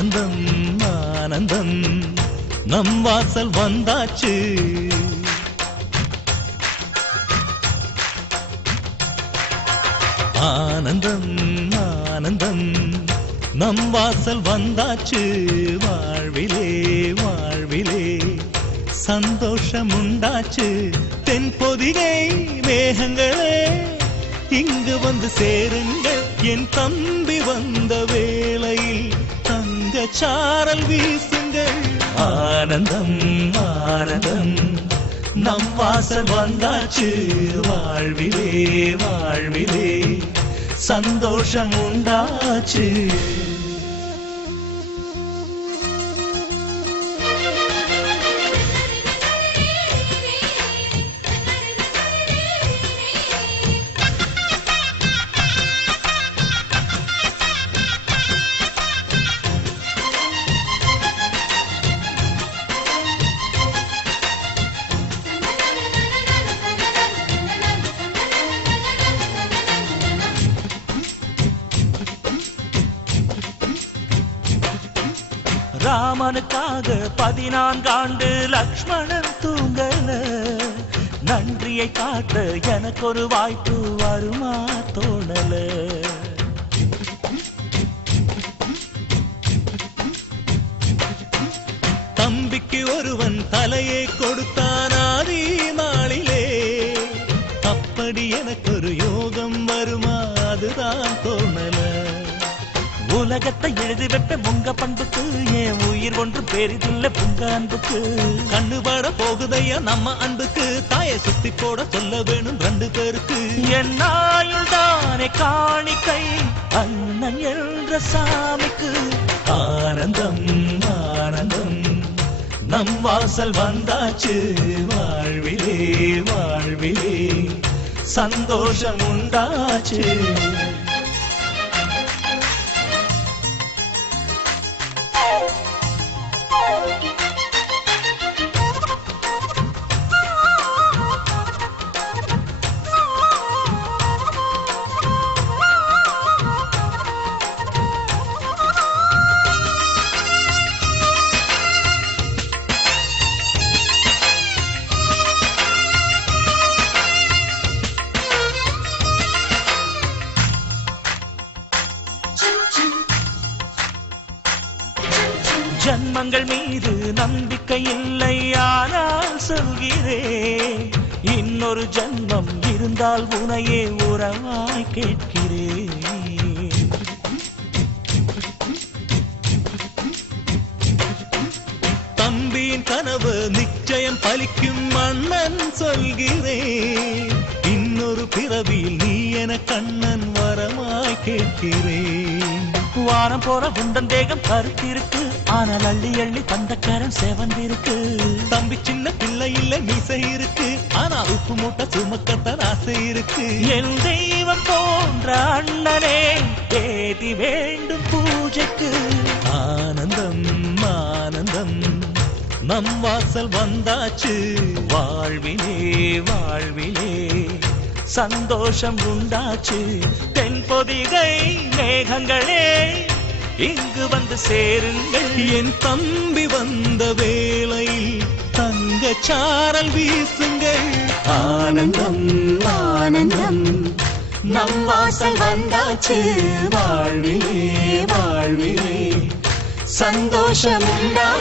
ஆனந்தம் ஆனந்தம் நம் வாசல் வந்தாச்சு. ஆனந்தம் ஆனந்தம் நம் வாசல் வந்தாச்சு. வாழ்விலே வாழ்விலே சந்தோஷம் உண்டாச்சு. தென்பொதிகை மேகங்களே இங்கு வந்து சேருங்கள். என் தம்பி வந்த வேளையில் தங்க சாரல் வீசுங்கள். ஆனந்தம் ஆனந்தம் நம் வாசல் வந்தாச்சு. வாழ்விலே வாழ்விலே சந்தோஷம் உண்டாச்சு. ராமனுக்காக 14 ஆண்டு லக்ஷ்மணன் தூங்கல. நன்றியை காட்ட எனக்கு ஒரு வாய்ப்பு வருமா தோணல. தம்பிக்கு ஒருவன் தலையை கொடுத்தான் ஆதி நாளிலே. அப்படி எனக்கு ஒரு யோகம் வருமா அதுதான் தோணல. உலகத்தை எழுதி வைப்பேன் உங்க பண்புக்கு. என் உயிர் ஒன்று பெரிதில்லை உங்க அன்புக்கு. கண்ணு பட போகுதையா நம்ம அன்புக்கு. தாயை சுத்தி போட சொல்ல வேணும் 2 பேருக்கு. என் ஆயுள் தானே காணிக்கை அண்ணன் என்ற சாமிக்கு. ஆனந்தம் ஆனந்தம் நம் வாசல் வந்தாச்சு. வாழ்விலே வாழ்விலே சந்தோஷம் உண்டாச்சு. ஜன்மங்கள் மீது நம்பிக்கை இல்லை ஆனால் சொல்கிறேன். இன்னொரு ஜன்மம் இருந்தால் உனையே உறவாய் கேட்கிறேன். தம்பியின் கனவு நிச்சயம் பலிக்கும் அண்ணன் சொல்கிறேன். இன்னொரு பிறவியில் நீ என கண்ணன் வரமாய் கேட்கிறேன். வாரம் போற உண்டன் தேகம் கருத்திருக்கு. ஆனால் அள்ளி அள்ளி தந்த கரம் செவந்திருக்கு. தம்பி சின்ன பிள்ளை இல்ல மீசை இருக்கு. ஆனா உப்பு மூட்டை சுமக்கத்தான் ஆசை இருக்கு. என் தெய்வம் போன்ற அண்ணனே தேதி வேண்டும் பூஜைக்கு. ஆனந்தம் ஆனந்தம் நம் வாசல் வந்தாச்சு. வாழ்விலே வாழ்விலே சந்தோஷம் உண்டாச்சு. தென்பொதிகை மேகங்களே இங்கு வந்து சேருங்கள். என் தம்பி வந்த வேளையில் தங்க சாரல் வீசுங்கள். ஆனந்தம் ஆனந்தம் நம் வாசல் வந்தாச்சு. வாழ்விலே வாழ்விலே சந்தோஷம் உண்டாச்சு.